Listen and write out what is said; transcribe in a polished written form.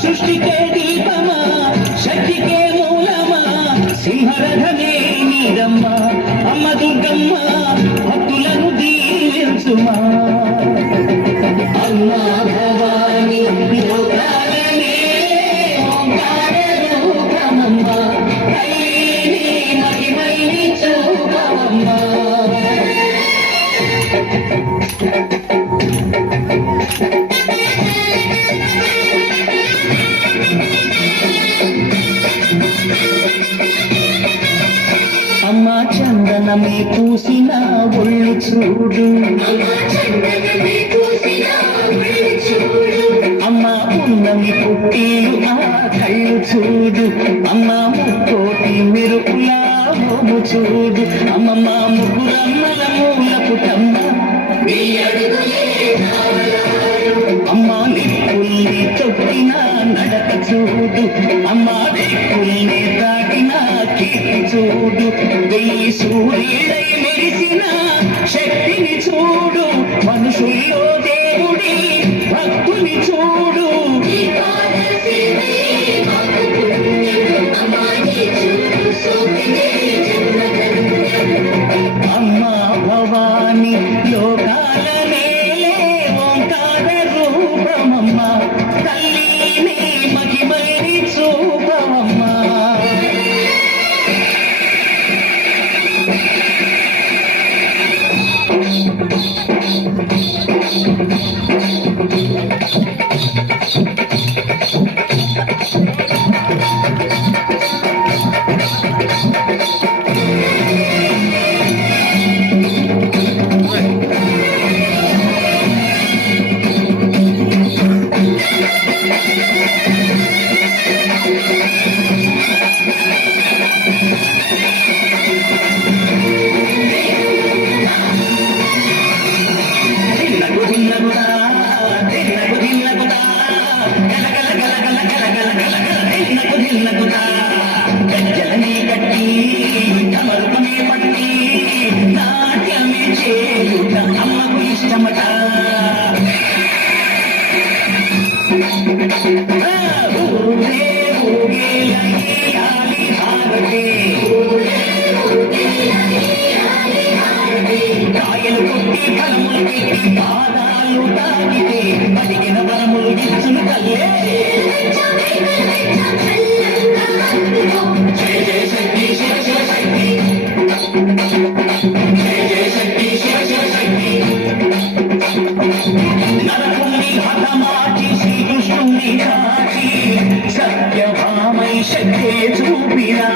సృష్టికే దీపమా శక్తికే మూలమా సింహరథమే నీరమ్మ అమ్మ దుర్గమ్మ భక్తులను దీవించుమా అమ్మా భవాని లోకాలనే ఓంకార రూపమమ్మ తల్లిని మహిమని చూపవమ్మ అమ్మా చందనమే పూసిన ఒళ్ళు చూడు అమ్మా ఉన్నమి పుట్టిలు ఆ కళ్ళు చూడు అమ్మా ముక్కోటి మెరుపుల మోము చూడు అమ్మమ్మ ముగ్గురమ్మల మూల పుటమ్మ అమ్మా నిప్పుల్ని తొక్కిన నడక చూడు అమ్మా దిక్కుల్ని దాటిన కీర్తి చూడు వెయ్యి సూర్యుడై మెరిసిన శక్తిని చూడు మనుషుల్లో దేవుడి భక్తుని చూడు అమ్మా భవాని లోకాలనే ఓంకార రూపమమ్మ తల్లిని మహిమని చూపవమ్మ గజ్జలనే కట్టి కమరుకునే పట్టి నాట్యమే చేయుట అమ్మకు ఇష్టమట ఊరే ఊగేయాలి హారతే కాయలు కొట్టి ఫలములు పెట్టి పాదాలు తాకితే పలికిన వరములు ఇచ్చును కల్లే జయ జయ శక్తి శివ శివ శక్తి జయ జయ శక్తి శివ శివ శక్తి నరకుని హతమాచి శ్రీకృష్ణుని కాచి సత్యభామై శక్తే చూపినా